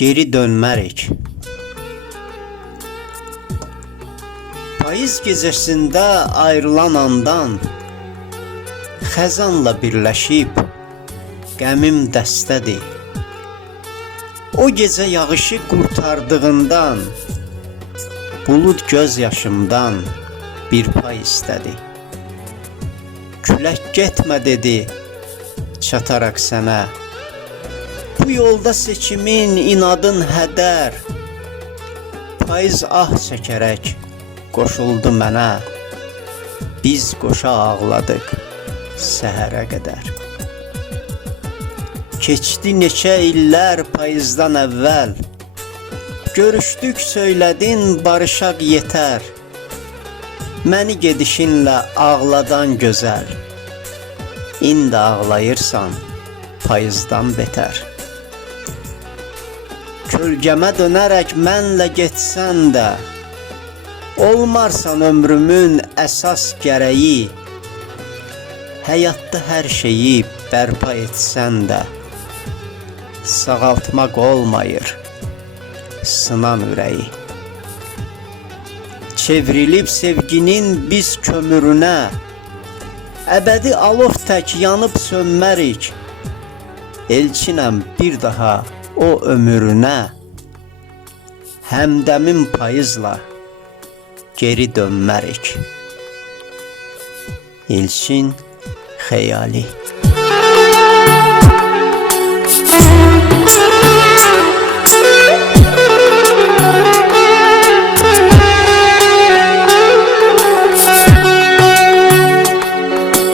geri dönmərik. Payız gecəsində ayrılan andan xəzanla birləşib qəmim dəstədir. O gecə yağışı qurtardığından bulud göz yaşımdan bir pay istədi. Külək getmə dedi çataraq sənə. Bu yolda seçimin inadın hədər. Payız ah çəkərək qoşuldu mənə. Biz qoşa ağladıq səhərə qədər. Keçdi neçə illər payızdan əvvəl. Görüşdük söylədin barışaq yetər. Məni gedişinlə ağladan gözəl. İndi ağlayırsan payızdan betər. Kölgəmə dönərək mənlə getsən də, olmarsan ömrümün əsas gərəyi. Həyatda hər şeyi bərpa etsən də, sağaltmaq olmayır sınan ürəyi. Çevrilib sevginin biz kömürünə, əbədi alov tək yanıb sönmərik. Elçinəm bir daha o ömrünə, həmdəmin payızla geri dönmərik. Elçin Xəyali.